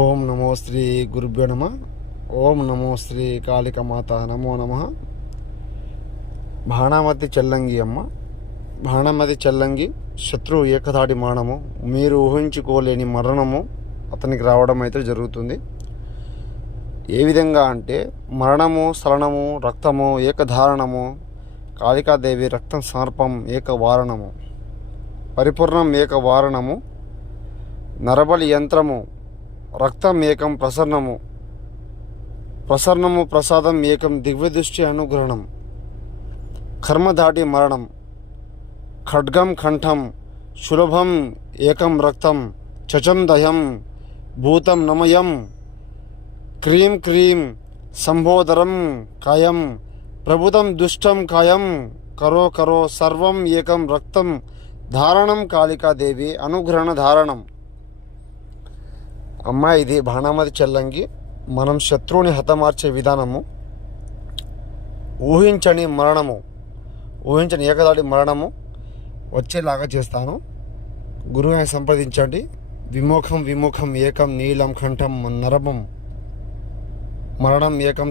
ఓం నమో శ్రీ గురుభ్యో నమ. ఓం నమో శ్రీ కాళికమాత నమో నమ. బాణామతి చెల్లంగి అమ్మ. బాణామతి చెల్లంగి శత్రువు ఏకధాటి మరణము, మీరు ఊహించుకోలేని మరణము అతనికి రావడం అయితే జరుగుతుంది. ఏ విధంగా అంటే మరణము, సలనము, రక్తము, ఏకధారణము, కాళికాదేవి రక్తం సమర్పం ఏకవారణము, పరిపూర్ణం ఏకవారణము, నరబలి యంత్రము, రక్తం ఏకం ప్రసరణము, ప్రసరణము ప్రసాదం ఏకం దివ్యదృష్టి అనుగ్రహణం, కర్మధాటి మరణం, ఖడ్గం కంఠం, శులభం ఏకం రక్తం, చచం దయం, భూతం నమయం, క్రీం క్రీం సంబోధరం కాయం, ప్రభుతం దుష్టం కాయం, కరో కరో సర్వం ఏకం రక్తం ధారణం కాళికాదేవి అనుగ్రహణ ధారణం. అమ్మ, ఇది బాణామతి చెల్లంగి. మనం శత్రువుని హతమార్చే విధానము, ఊహించని మరణము, ఊహించని ఏకదాటి మరణము వచ్చేలాగా చేస్తాను. గురువుని సంప్రదించండి. విమోఖం విముఖం ఏకం నీలం కంఠం నరమం, మరణం ఏకం